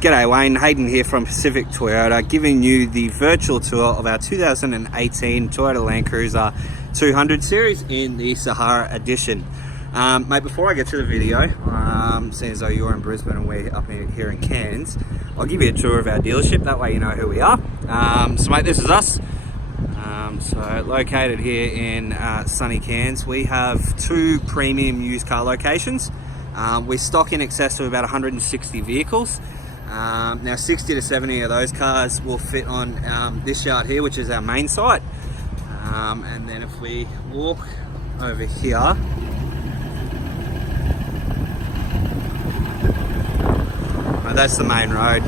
G'day Wayne, Hayden here from Pacific Toyota, giving you the virtual tour of our 2018 Toyota Land Cruiser 200 series in the Sahara edition. Mate, before I get to the video, seeing as though you're in Brisbane and we're up here in Cairns, I'll give you a tour of our dealership, that way you know who we are. So mate, this is us. So located here in sunny Cairns, we have 2 premium used car locations. We stock in excess of about 160 vehicles. Now 60 to 70 of those cars will fit on this yard here, which is our main site. And then if we walk over here, that's the main road,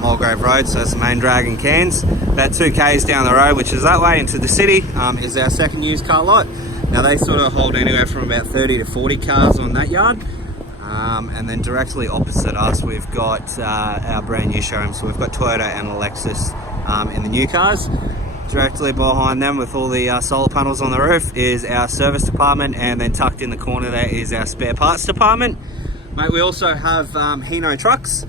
Mulgrave Road, so that's the main drag in Cairns. About 2 k's down the road, which is that way into the city, is our second used car lot. Now they sort of hold anywhere from about 30 to 40 cars on that yard. And then directly opposite us, we've got our brand new showroom. So we've got Toyota and Lexus in the new cars. Directly behind them, with all the solar panels on the roof, is our service department, and then tucked in the corner there is our spare parts department. Mate, we also have Hino trucks.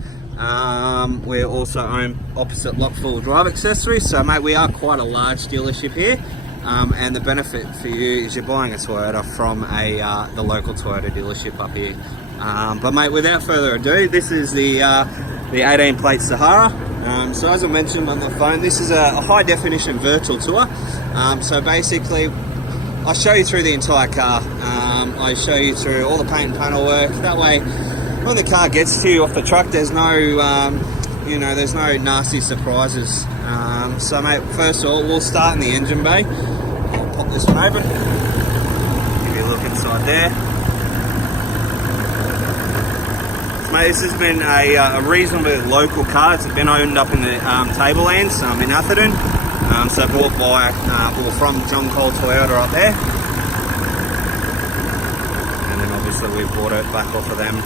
We also own opposite lock four-wheel drive accessories. So mate, we are quite a large dealership here. And the benefit for you is you're buying a Toyota from the local Toyota dealership up here. But mate, without further ado, this is the 18 plate Sahara. So as I mentioned on the phone, this is a high definition virtual tour. So basically, I'll show you through the entire car. I show you through all the paint and panel work. That way, when the car gets to you off the truck, there's no, there's no nasty surprises. So mate, first of all, we'll start in the engine bay. I'll pop this one open. Give you a look inside there. Mate, this has been a reasonably local car. It's been owned up in the Tablelands in Atherton. So bought by, from John Cole Toyota up there. And then obviously we bought it back off of them.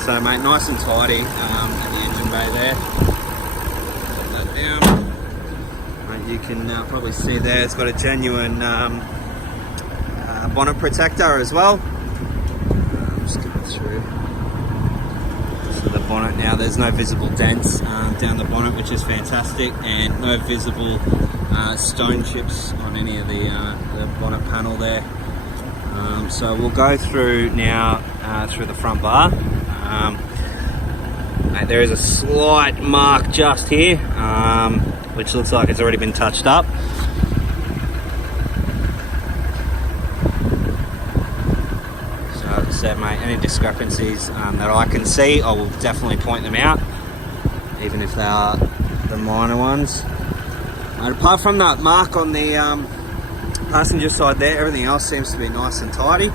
So mate, nice and tidy in the engine bay there. Put that down. Mate, you can probably see there, it's got a genuine bonnet protector as well. Just going through. So the bonnet now, there's no visible dents down the bonnet, which is fantastic, and no visible stone chips on any of the bonnet panel there. So we'll go through now through the front bar. Mate, there is a slight mark just here, which looks like it's already been touched up. So as I said, mate, any discrepancies that I can see, I will definitely point them out, even if they are the minor ones. And apart from that mark on the passenger side there, everything else seems to be nice and tidy.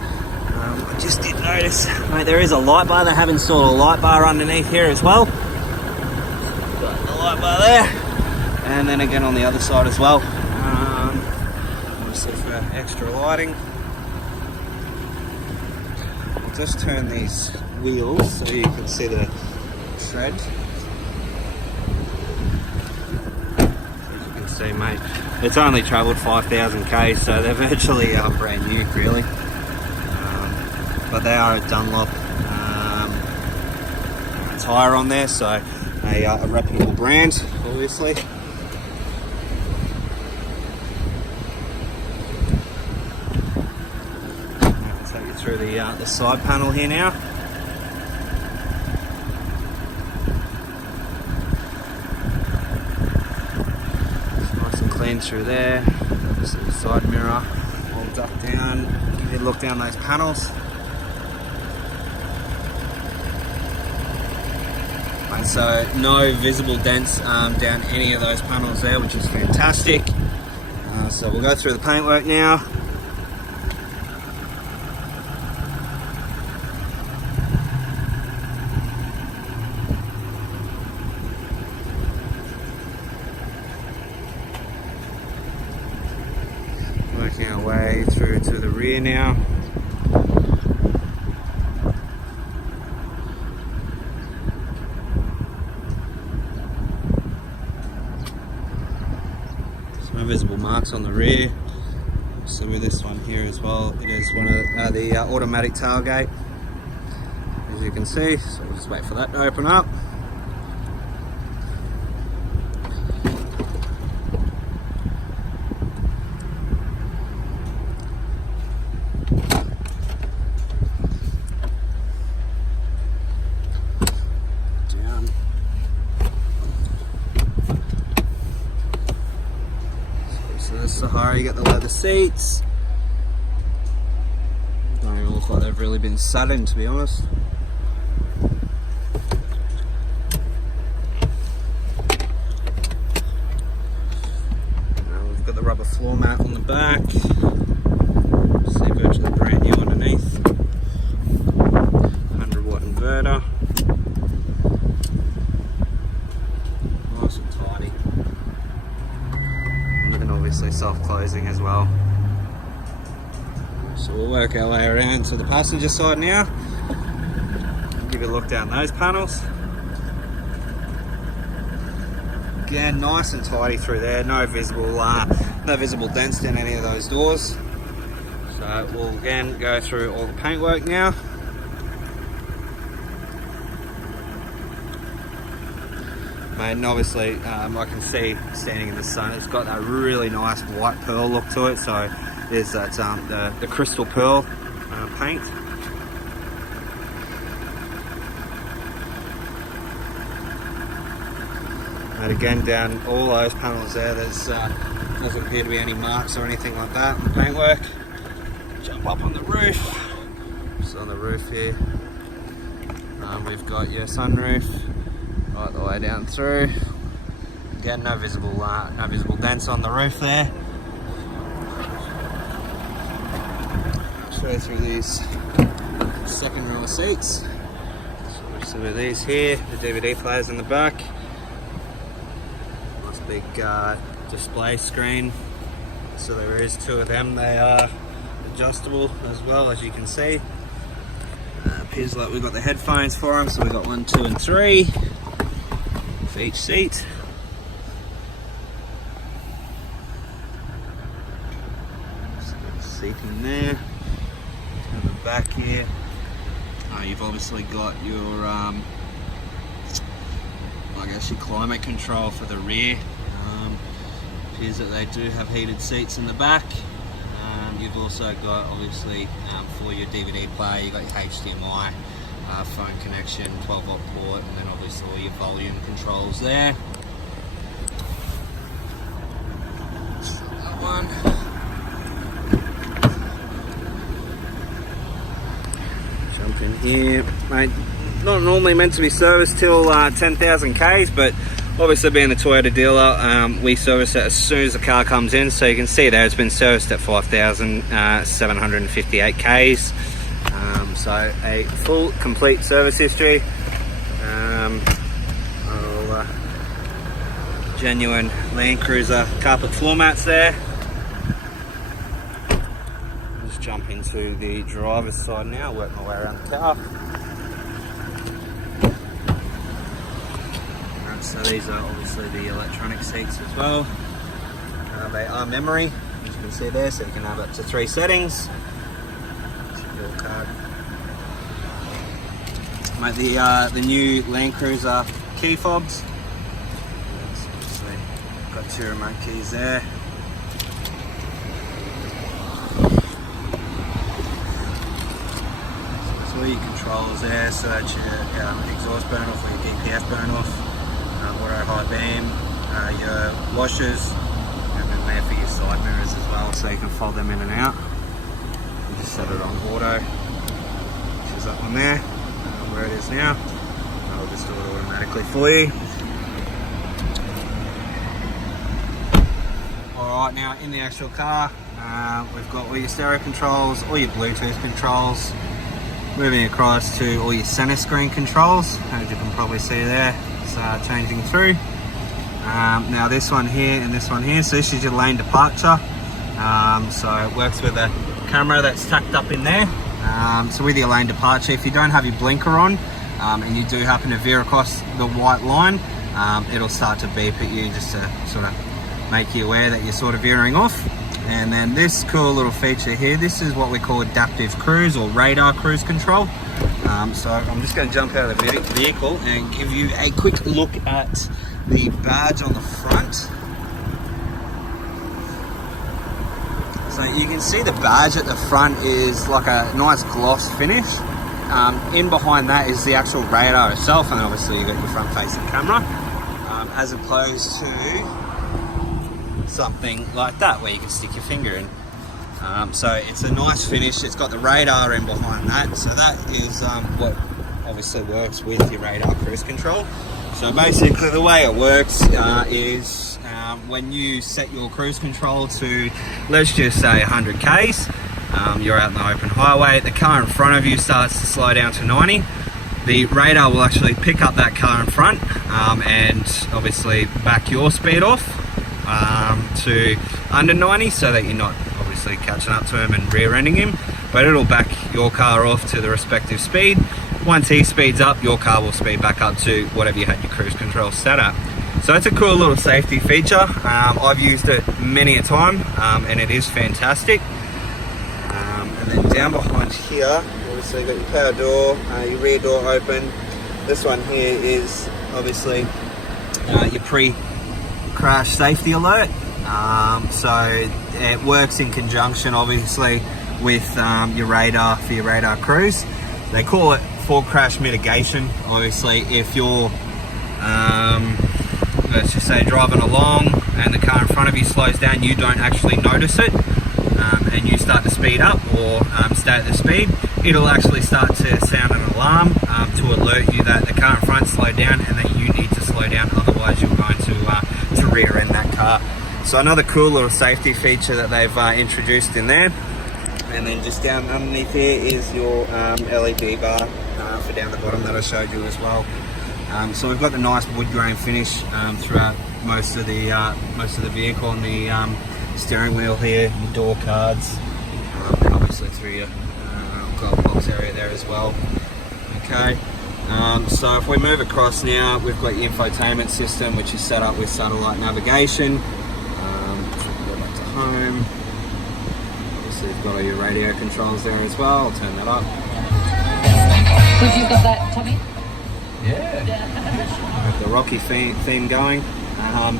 I just did notice, mate, there is a light bar. They have installed a light bar underneath here as well. Got the light bar there, and then again on the other side as well. Obviously for extra lighting. I'll just turn these wheels so you can see the tread. As you can see, mate, it's only travelled 5,000 k's, so they're virtually brand new, really. But they are a Dunlop tyre on there, so a reputable brand, obviously. I'll take you through the side panel here now. It's nice and clean through there. Obviously the side mirror all ducked down. Give you a look down those panels. So no visible dents down any of those panels there, which is fantastic. So we'll go through the paintwork now. Working our way through to the rear now. No visible marks on the rear. So with this one here as well, it is one of the automatic tailgate. as you can see. So we'll just wait for that to open up. Down. So the Sahara, you get the leather seats. Don't even look like they've really been sat in, to be honest. We've got the rubber floor mat on the back. See, virtually brand new underneath. 100-watt inverter. Nice and tidy. And obviously self-closing as well. So we'll work our way around to the passenger side now. Give you a look down those panels. Again, nice and tidy through there. No visible dents in any of those doors. So we'll again go through all the paintwork now. And obviously, I can see standing in the sun, it's got that really nice white pearl look to it. So there's that the crystal pearl paint. And again, down all those panels there, there's doesn't appear to be any marks or anything like that on the paintwork. Jump up on the roof. So on the roof here, we've got your sunroof right the way down through. Again, no visible dents on the roof there. Show you through these second row of seats. So with these here, the DVD players in the back. Nice big display screen. So there is two of them. They are adjustable as well, as you can see. Appears like we've got the headphones for them. So we've got 1, 2, and 3 for each seat. Seating there. At the back here, you've obviously got your, I guess your climate control for the rear. Appears that they do have heated seats in the back. You've also got, obviously, for your DVD player, you've got your HDMI phone connection, 12-volt port, and then obviously all your volume controls there. That one. Jump in here, mate. Not normally meant to be serviced till 10,000 Ks, but obviously being the Toyota dealer, we service it as soon as the car comes in. So you can see there it's been serviced at 5,758 Ks. So a full, complete service history. Genuine Land Cruiser carpet floor mats there. Just jump into the driver's side now, work my way around the car. So these are obviously the electronic seats as well. They are memory, as you can see there, so you can have up to 3 settings. Your card. Mate, the new Land Cruiser key fobs. So got 2 remote keys there. So all your controls there, so that's your exhaust burn off or your DPF burn off. Auto high beam, your washers, and then there for your side mirrors as well, so you can fold them in and out. You just set it on auto, which is that one there, where it is now. I'll just do it automatically for you. Alright, now in the actual car, we've got all your stereo controls, all your Bluetooth controls, moving across to all your center screen controls, as you can probably see there. Changing through. Now this one here and this one here, so this is your lane departure. So it works with a camera that's tucked up in there. So with your lane departure, if you don't have your blinker on and you do happen to veer across the white line, it'll start to beep at you just to sort of make you aware that you're sort of veering off. And then this cool little feature here, this is what we call adaptive cruise or radar cruise control. So I'm just going to jump out of the vehicle and give you a quick look at the badge on the front. So you can see the badge at the front is like a nice gloss finish. In behind that is the actual radar itself, and obviously you've got your front facing camera, as opposed to something like that where you can stick your finger in. So it's a nice finish. It's got the radar in behind that, so that is what obviously works with your radar cruise control. So basically the way it works is when you set your cruise control to, let's just say 100 Ks, you're out in the open highway, the car in front of you starts to slow down to 90. The radar will actually pick up that car in front and obviously back your speed off to under 90, so that you're not obviously catching up to him and rear-ending him, but it'll back your car off to the respective speed. Once he speeds up, your car will speed back up to whatever you had your cruise control set at. So it's a cool little safety feature. I've used it many a time, and it is fantastic. And then down behind here, obviously you've got your power door, your rear door open. This one here is obviously your pre-crash safety alert. So it works in conjunction obviously with your radar for your radar cruise. They call it for crash mitigation. Obviously if you're let's just say driving along and the car in front of you slows down, you don't actually notice it, and you start to speed up or stay at the speed, it'll actually start to sound an alarm to alert you that the car in front slowed down and that you need to slow down, otherwise you're going to rear end that car. So another cool little safety feature that they've introduced in there. And then just down underneath here is your LED bar for down the bottom that I showed you as well. So we've got the nice wood grain finish throughout most of the vehicle, on the steering wheel here, your door cards, and obviously through your glove box area there as well. Okay. So if we move across now, we've got your infotainment system, which is set up with satellite navigation. Go back to home. Obviously you've got all your radio controls there as well. I'll turn that up. Would you got that, Tommy? Yeah. The Rocky theme going,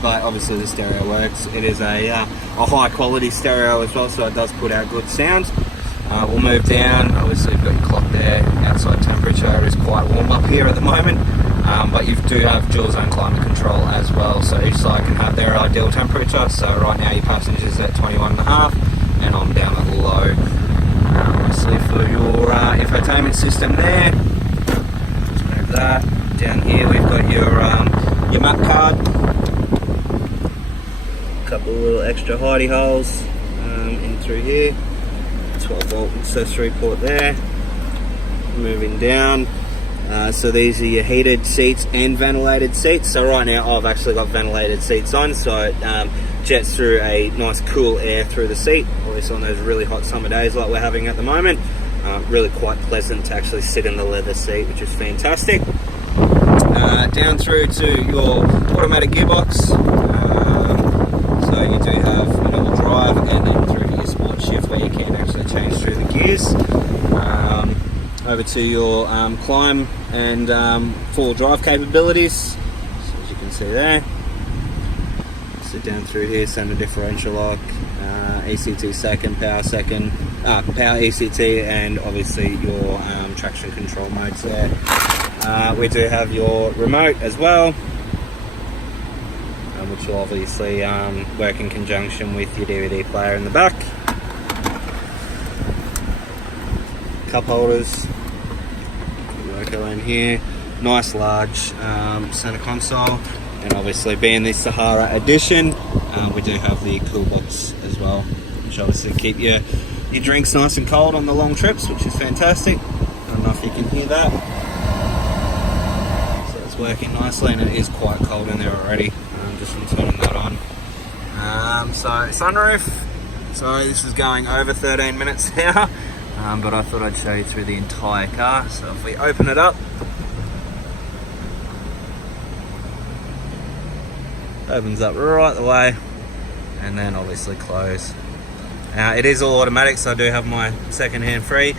but obviously the stereo works. It is a high quality stereo as well, so it does put out good sound. We'll move down. Obviously you've got your clock there. Outside temperature is quite warm up here at the moment, but you do have dual zone climate control as well, so each side can have their ideal temperature. So right now your passengers at 21.5 and I'm down at low. Obviously for your infotainment system there, just move that. Down here we've got your map card, a couple of little extra hidey holes in through here, 12 volt accessory port there. Moving down, so these are your heated seats and ventilated seats. So right now I've actually got ventilated seats on, so it jets through a nice cool air through the seat, obviously on those really hot summer days like we're having at the moment. Really quite pleasant to actually sit in the leather seat, which is fantastic. Down through to your automatic gearbox, so you do have an all drive, and then through to your sport shift where you can actually change through the gears. Over to your climb and four drive capabilities, so as you can see there. So down through here, center differential lock, ECT second, power ECT, and obviously your traction control modes there. We do have your remote as well, which will obviously work in conjunction with your DVD player in the back. Cup holders, logo in here, nice large center console, and obviously being the Sahara edition, we do have the cool box as well, which obviously keep your drinks nice and cold on the long trips, which is fantastic. I don't know if you can hear that. So it's working nicely, and it is quite cold in there already, just from turning that on. So sunroof, so this is going over 13 minutes now, but I thought I'd show you through the entire car. So if we open it up, opens up right the way, and then obviously close. It is all automatic, so I do have my second hand free.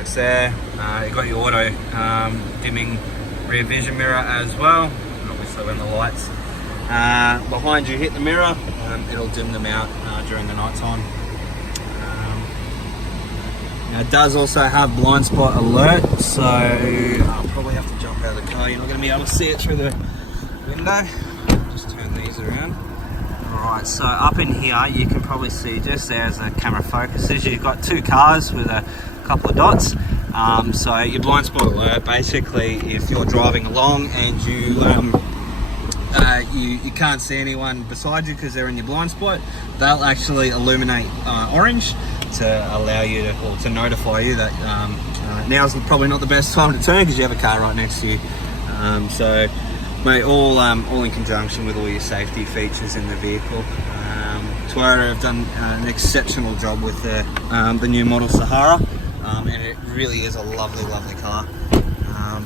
it's there. You've got your auto dimming rear vision mirror as well, and obviously when the lights behind you hit the mirror, it'll dim them out during the night time. Now it does also have blind spot alert, so I'll probably have to jump out of the car. You're not going to be able to see it through the window. Just turn these around. Alright, so up in here you can probably see just there as the camera focuses, you've got two cars with a couple of dots. So your blind spot alert, basically if you're driving along and you can't see anyone beside you because they're in your blind spot, they'll actually illuminate orange to allow you to, or to notify you that now's probably not the best time to turn because you have a car right next to you. So mate, all in conjunction with all your safety features in the vehicle. Toyota have done an exceptional job with the new model Sahara, and it really is a lovely car.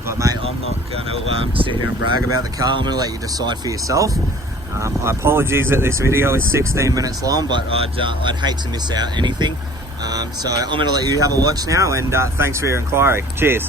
But mate, I'm not going to sit here and brag about the car. I'm going to let you decide for yourself. I apologize that this video is 16 minutes long, but I'd hate to miss out anything. So I'm going to let you have a watch now, and thanks for your inquiry. Cheers.